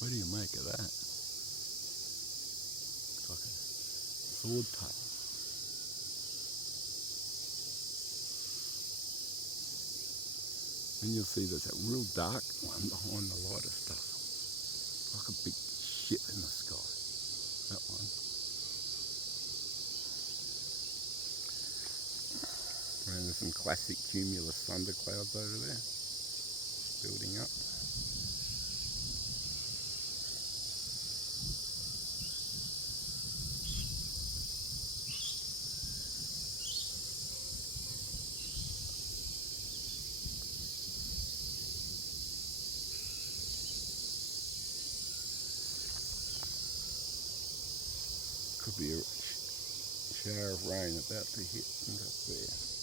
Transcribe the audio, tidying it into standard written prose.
What do you make of that? It's like a sword tail. Then you'll see there's that real dark one behind the lighter stuff. Like a big ship in the sky. That one. And there's some classic cumulus thunderclouds over there, building up. Could be a shower of rain about to hit up there.